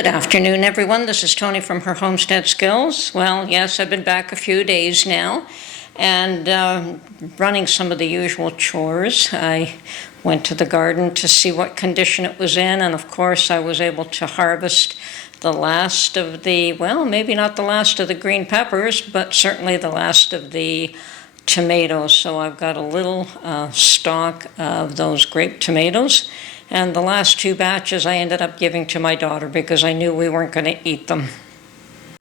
Good afternoon, everyone. This is Tony from Her Homestead Skills. Well, yes, I've been back a few days now and running some of the usual chores. I went to the garden to see what condition it was in, and of course I was able to harvest the last of the, well, maybe not the last of the green peppers, but certainly the last of the tomatoes. So I've got a little stock of those grape tomatoes. And the last two batches I ended up giving to my daughter because I knew we weren't going to eat them.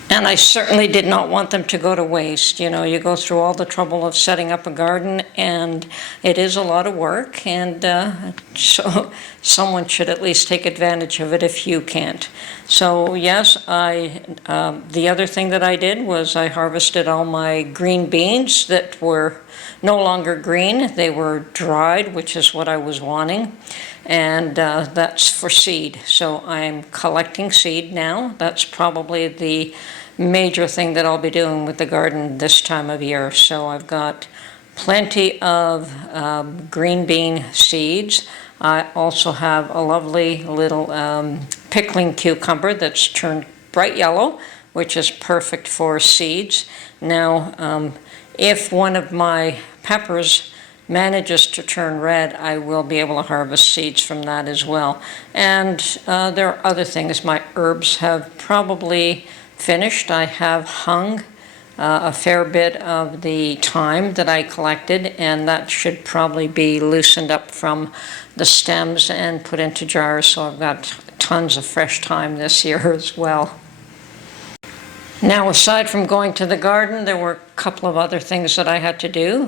And I certainly did not want them to go to waste. You know, you go through all the trouble of setting up a garden, and it is a lot of work, and so someone should at least take advantage of it if you can't. So yes, the other thing that I did was I harvested all my green beans that were no longer green. They were dried, which is what I was wanting. And that's for seed. So I'm collecting seed now. That's probably the major thing that I'll be doing with the garden this time of year. So I've got plenty of green bean seeds. I also have a lovely little pickling cucumber that's turned bright yellow, which is perfect for seeds. Now, if one of my peppers manages to turn red, I will be able to harvest seeds from that as well. And there are other things. My herbs have probably finished. I have hung a fair bit of the thyme that I collected, and that should probably be loosened up from the stems and put into jars. So I've got tons of fresh thyme this year as well. Now, aside from going to the garden, there were a couple of other things that I had to do.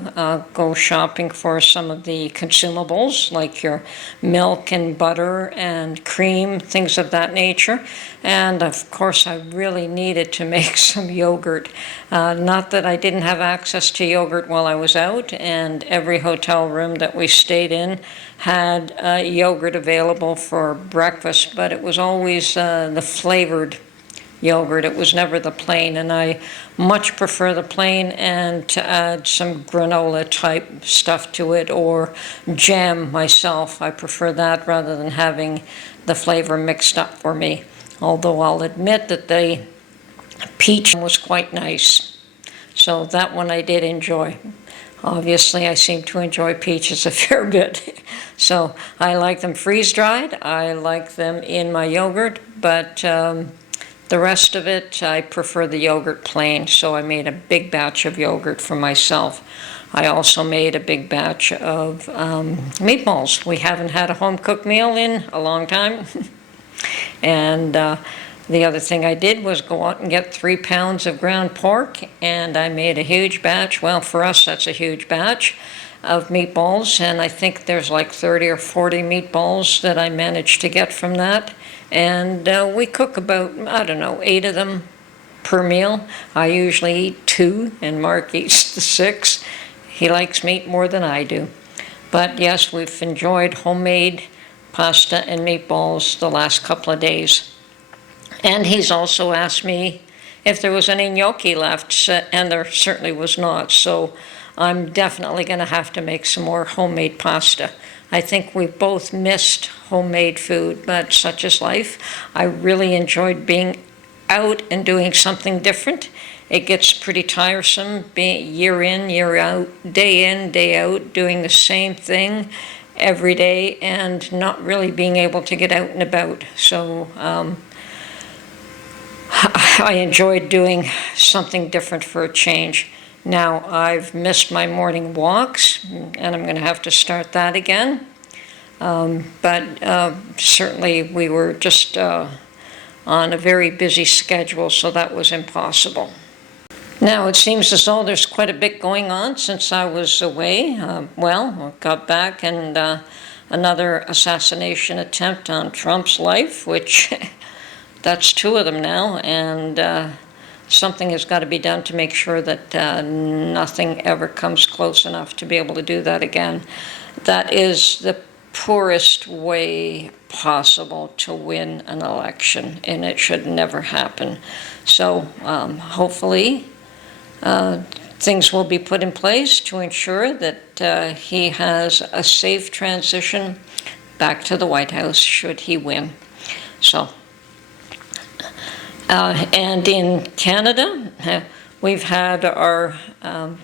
Go shopping for some of the consumables, like your milk and butter and cream, things of that nature. And of course, I really needed to make some yogurt. Not that I didn't have access to yogurt while I was out, and every hotel room that we stayed in had yogurt available for breakfast, but it was always the flavored yogurt. It was never the plain, and I much prefer the plain, and to add some granola type stuff to it or jam myself. I prefer that rather than having the flavor mixed up for me. Although I'll admit that the peach was quite nice. So that one I did enjoy. Obviously, I seem to enjoy peaches a fair bit. So I like them freeze-dried. I like them in my yogurt, but the rest of it, I prefer the yogurt plain, so I made a big batch of yogurt for myself. I also made a big batch of meatballs. We haven't had a home-cooked meal in a long time. And the other thing I did was go out and get 3 pounds of ground pork, and I made a huge batch. Well, for us, that's a huge batch of meatballs, and I think there's like 30 or 40 meatballs that I managed to get from that. And we cook about, I don't know, 8 of them per meal. I usually eat 2, and Mark eats the 6. He likes meat more than I do. But yes, we've enjoyed homemade pasta and meatballs the last couple of days. And he's also asked me if there was any gnocchi left, and there certainly was not. So I'm definitely going to have to make some more homemade pasta. I think we both missed homemade food, but such is life. I really enjoyed being out and doing something different. It gets pretty tiresome being year in, year out, day out, doing the same thing every day and not really being able to get out and about. So I enjoyed doing something different for a change. Now, I've missed my morning walks, and I'm going to have to start that again. But certainly we were just on a very busy schedule, so that was impossible. Now, it seems as though there's quite a bit going on since I was away. I got back, and another assassination attempt on Trump's life, which that's 2 of them now, and something has got to be done to make sure that nothing ever comes close enough to be able to do that again. That is the poorest way possible to win an election, and it should never happen. So hopefully things will be put in place to ensure that he has a safe transition back to the White House should he win. So And in Canada, we've had our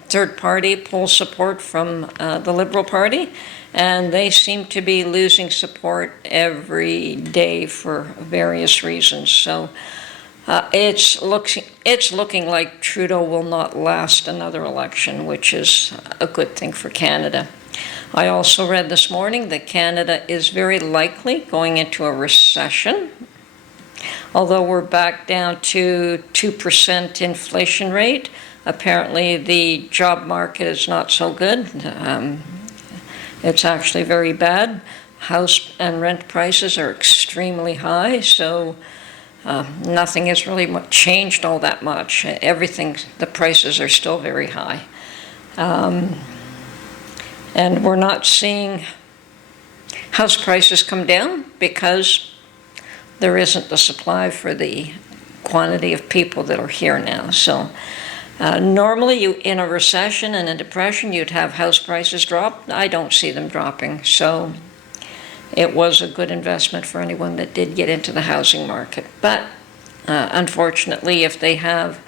third-party poll support from the Liberal Party, and they seem to be losing support every day for various reasons. So it's looking like Trudeau will not last another election, which is a good thing for Canada. I also read this morning that Canada is very likely going into a recession. Although we're back down to 2% inflation rate, apparently the job market is not so good. It's actually very bad. House and rent prices are extremely high, so nothing has really changed all that much. Everything, the prices are still very high. And we're not seeing house prices come down because there isn't the supply for the quantity of people that are here now. So normally in a recession and a depression, you'd have house prices drop. I don't see them dropping. So it was a good investment for anyone that did get into the housing market. But unfortunately, if they have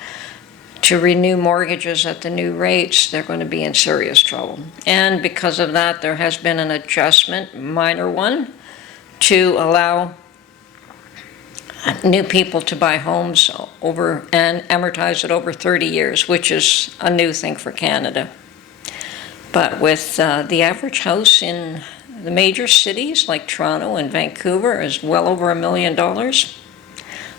to renew mortgages at the new rates, they're going to be in serious trouble. And because of that, there has been an adjustment, minor one, to allow new people to buy homes over and amortize it over 30 years, which is a new thing for Canada. But with the average house in the major cities like Toronto and Vancouver is well over $1 million,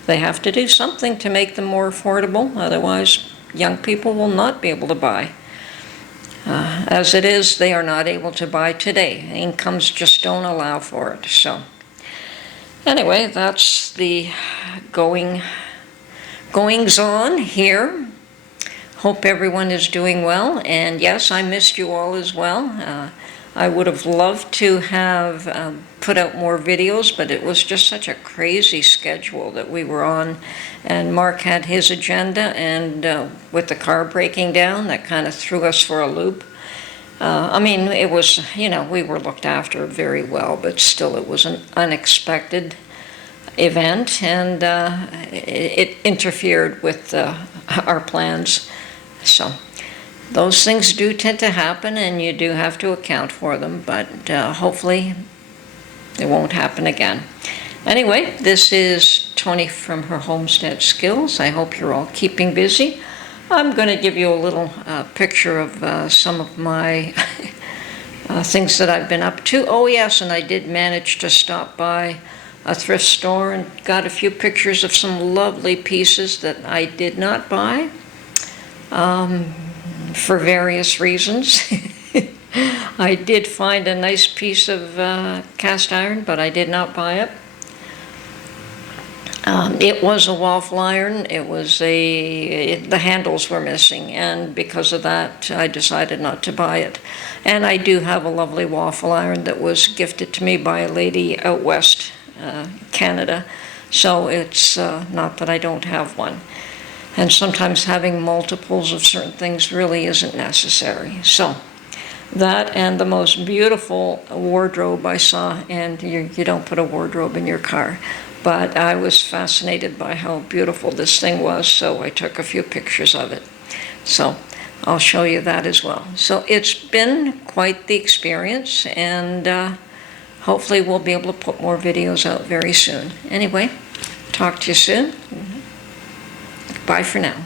they have to do something to make them more affordable. Otherwise, young people will not be able to buy. As it is, they are not able to buy today. Incomes just don't allow for it. So anyway, that's the goings on here. Hope everyone is doing well. And yes, I missed you all as well. I would have loved to have put out more videos, but it was just such a crazy schedule that we were on. And Mark had his agenda, and with the car breaking down, that kind of threw us for a loop. I mean, it was, we were looked after very well, but still it was an unexpected event, and it interfered with our plans. So those things do tend to happen, and you do have to account for them, but hopefully it won't happen again. Anyway, this is Tony from her Homestead Skills. I hope you're all keeping busy. I'm going to give you a little picture of some of my things that I've been up to. Oh yes, and I did manage to stop by a thrift store and got a few pictures of some lovely pieces that I did not buy for various reasons. I did find a nice piece of cast iron, but I did not buy it. It was a waffle iron. It was the handles were missing, and because of that, I decided not to buy it. And I do have a lovely waffle iron that was gifted to me by a lady out west, Canada. So it's not that I don't have one. And sometimes having multiples of certain things really isn't necessary. So that and the most beautiful wardrobe I saw, and you don't put a wardrobe in your car. But I was fascinated by how beautiful this thing was, so I took a few pictures of it. So I'll show you that as well. So it's been quite the experience, and hopefully we'll be able to put more videos out very soon. Anyway, talk to you soon. Bye for now.